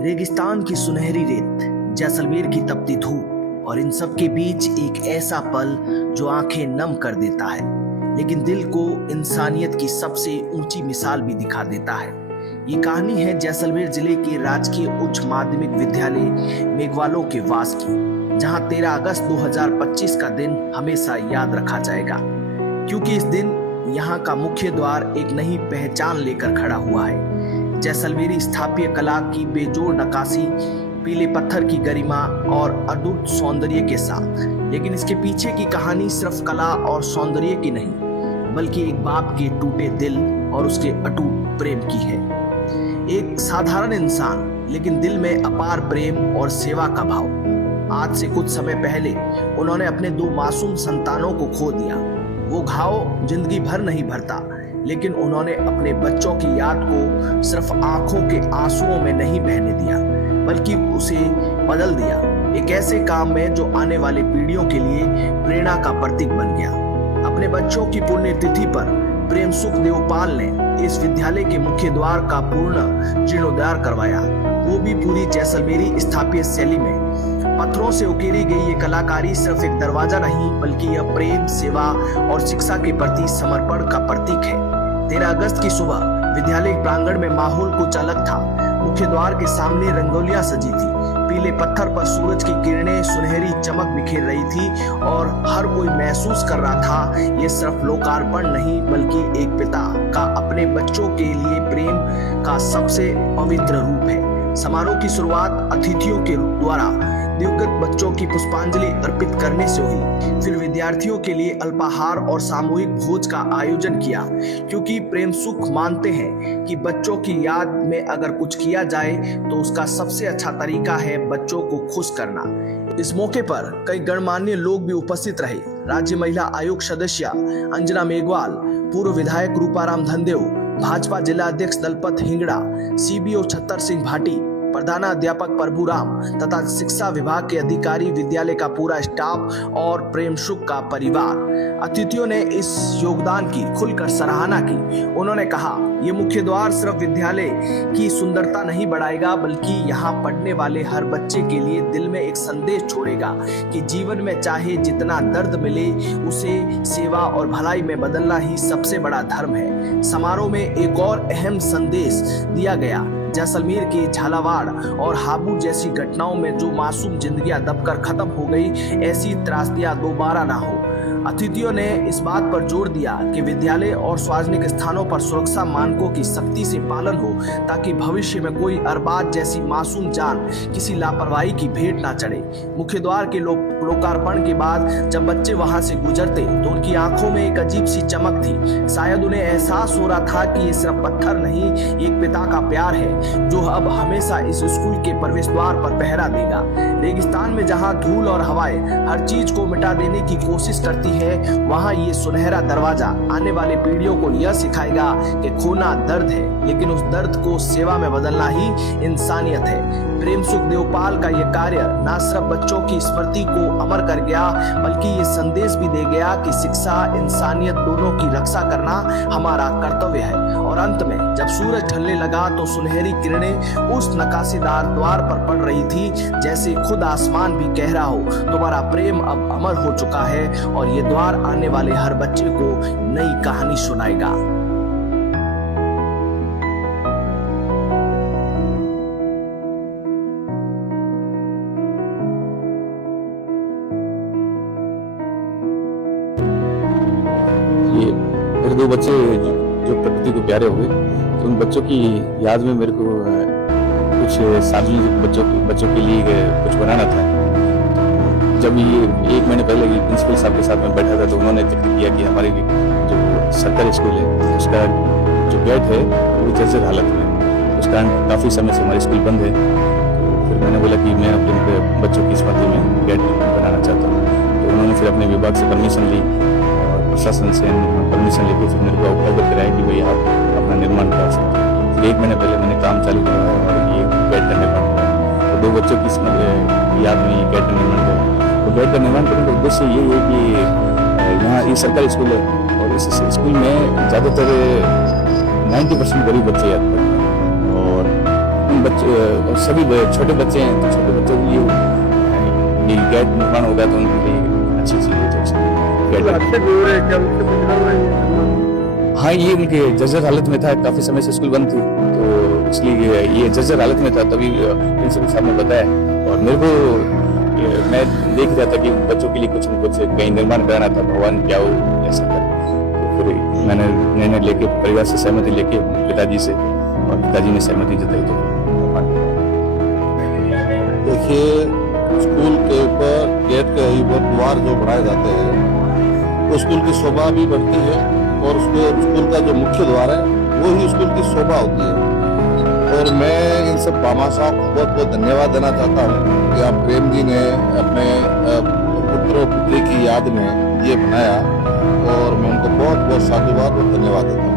रेगिस्तान की सुनहरी रेत, जैसलमेर की तपती धूप और इन सब के बीच एक ऐसा पल जो आंखें नम कर देता है, लेकिन दिल को इंसानियत की सबसे ऊंची मिसाल भी दिखा देता है। ये कहानी है जैसलमेर जिले के राजकीय उच्च माध्यमिक विद्यालय मेघवालों के वास की, जहां 13 अगस्त 2025 का दिन हमेशा याद रखा जाएगा, क्योंकि इस दिन यहाँ का मुख्य द्वार एक नई पहचान लेकर खड़ा हुआ है। जैसलमेरी स्थापत्य कला की बेजोड़ नक्काशी, पीले पत्थर की गरिमा और अद्भुत सौंदर्य के साथ, लेकिन इसके पीछे की कहानी सिर्फ कला और सौंदर्य की नहीं, बल्कि एक बाप के टूटे दिल और उसके अटूट प्रेम की है। एक साधारण इंसान, लेकिन दिल में अपार प्रेम और सेवा का भाव। आज से कुछ समय पहले उन्होंने अपने 2 मासूम संतानों को खो दिया। वो घाव जिंदगी भर नहीं भरता, लेकिन उन्होंने अपने बच्चों की याद को सिर्फ आंखों के आंसुओं में नहीं बहने दिया, बल्कि उसे बदल दिया एक ऐसे काम में जो आने वाली पीढ़ियों के लिए प्रेरणा का प्रतीक बन गया। अपने बच्चों की पुण्यतिथि पर प्रेम सुख देवपाल ने इस विद्यालय के मुख्य द्वार का पूर्ण जीर्णोद्धार करवाया, वो भी पूरी जैसलमेरी स्थापत्य शैली में। पत्थरों से उकेरी गई ये कलाकारी सिर्फ एक दरवाजा नहीं, बल्कि यह प्रेम, सेवा और शिक्षा के प्रति समर्पण का प्रतीक है। 13 अगस्त की सुबह विद्यालय प्रांगण में माहौल कुछ अलग था। मुख्य द्वार के सामने रंगोलियां सजी थी, पीले पत्थर पर सूरज की किरणें सुनहरी चमक बिखेर रही थी और हर कोई महसूस कर रहा था ये सिर्फ लोकार्पण नहीं, बल्कि एक पिता का अपने बच्चों के लिए प्रेम का सबसे पवित्र रूप है। समारोह की शुरुआत अतिथियों के द्वारा दिवंगत बच्चों की पुष्पांजलि अर्पित करने से हुई। फिर विद्यार्थियों के लिए अल्पाहार और सामूहिक भोज का आयोजन किया, क्योंकि प्रेम सुख मानते हैं कि बच्चों की याद में अगर कुछ किया जाए तो उसका सबसे अच्छा तरीका है बच्चों को खुश करना। इस मौके पर कई गणमान्य लोग भी उपस्थित रहे। राज्य महिला आयोग सदस्य अंजना मेघवाल, पूर्व विधायक रूपाराम धनदेव, भाजपा जिला अध्यक्ष दलपत हिंगड़ा, सीबीओ छत्तर सिंह भाटी, प्रधानाध्यापक प्रभुराम तथा शिक्षा विभाग के अधिकारी, विद्यालय का पूरा स्टाफ और प्रेम सुख का परिवार। अतिथियों ने इस योगदान की खुलकर सराहना की। उन्होंने कहा, ये मुख्य द्वार सिर्फ विद्यालय की सुंदरता नहीं बढ़ाएगा, बल्कि यहाँ पढ़ने वाले हर बच्चे के लिए दिल में एक संदेश छोड़ेगा कि जीवन में चाहे जितना दर्द मिले, उसे सेवा और भलाई में बदलना ही सबसे बड़ा धर्म है। समारोह में एक और अहम संदेश दिया गया। जैसलमेर के झालावाड़ और हाबू जैसी घटनाओं में जो मासूम जिंदगियां दबकर खत्म हो गई, ऐसी त्रासदियां दोबारा ना हो। अतिथियों ने इस बात पर जोर दिया कि विद्यालय और सार्वजनिक स्थानों पर सुरक्षा मानकों की सख्ती से पालन हो, ताकि भविष्य में कोई अरबाज जैसी मासूम जान किसी लापरवाही की भेंट ना चढ़े। मुख्य द्वार के लोकार्पण के बाद जब बच्चे वहां से गुजरते तो उनकी आंखों में एक अजीब सी चमक थी। शायद उन्हें एहसास हो रहा था कि ये सिर्फ पत्थर नहीं, एक पिता का प्यार है जो अब हमेशा इस स्कूल के प्रवेश द्वार पर पहरा देगा। रेगिस्तान में जहाँ धूल और हवाएं हर चीज को मिटा देने की कोशिश करती है, वहाँ ये सुनहरा दरवाजा आने वाली पीढ़ियों को यह सिखाएगा कि खोना दर्द है, लेकिन उस दर्द को सेवा में बदलना ही इंसानियत है। प्रेम सुख देवपाल का यह कार्य न सिर्फ बच्चों की स्मृति को अमर कर गया, बल्कि ये संदेश भी दे गया कि शिक्षा, इंसानियत दोनों की रक्षा करना हमारा कर्तव्य है। और अंत में जब सूरज ढलने लगा तो सुनहरी किरणें उस नक्काशीदार द्वार पर पड़ रही थी, जैसे खुद आसमान भी कह रहा हो, तुम्हारा प्रेम अब अमर हो चुका है और ये द्वार आने वाले हर बच्चे को नई कहानी सुनाएगा। ये मेरे 2 बच्चे जो प्रकृति को प्यारे हुए, तो उन बच्चों की याद में मेरे को कुछ सार्वजनिक बच्चों के लिए कुछ बनाना था। जब ये 1 महीने पहले प्रिंसिपल साहब के साथ में बैठा था, तो उन्होंने जिक्र किया कि हमारी जो सरकारी स्कूल है उसका जो गेट है वो जर्जर हालत में, उस कारण काफ़ी समय से हमारा स्कूल बंद है। तो फिर मैंने बोला कि मैं अपने बच्चों की स्मृति में गेट बनाना चाहता हूँ। तो उन्होंने फिर अपने विभाग से परमिशन ली और प्रशासन से परमिशन लेकर फिर मेरे को अवगत कराया कि भाई आप अपना निर्माण कर सकते हैं। फिर 1 महीने पहले मैंने काम चालू किया और ये गेट का निर्माण किया। तो 2 बच्चों की याद में ये गेट का निर्माण किया। तो गेट का निर्माण करने का उद्देश्य ये है कि यहाँ ये सरकारी स्कूल है और इस स्कूल में ज़्यादातर 90% गरीब बच्चे आते हैं और उन उन बच्चों सभी छोटे बच्चे हैं, तो छोटे बच्चों के लिए ये गेट निर्माण होगा तो उनके लिए अच्छी चीज है। अच्छे भी हो रहे हैं क्या, उनसे कुछ रहा है ये? हाँ, ये उनके जर्जर हालत में था, काफी समय से स्कूल बंद थी, तो इसलिए ये जर्जर हालत में था, तभी प्रिंसिपल साहब ने बताया। और मेरे को मैं देख रहा था कि बच्चों के लिए कुछ न कुछ कहीं निर्माण कराना था, भगवान क्या हो ऐसा कर। तो फिर मैंने निर्णय लेके, परिवार से सहमति लेके पिताजी से, और पिताजी ने सहमति जताई। तो देखिए, स्कूल के ऊपर गेट के ऊपर द्वार जो बनाए जाते हैं तो स्कूल की शोभा भी बढ़ती है, और उसको स्कूल का जो मुख्य द्वार है वो ही स्कूल की शोभा होती है। और मैं इन सब भामाशाहों को बहुत बहुत धन्यवाद देना चाहता हूँ कि आप प्रेम जी ने अपने पुत्र पुत्री की याद में ये बनाया, और मैं उनको बहुत बहुत साधुवाद और धन्यवाद देता हूँ।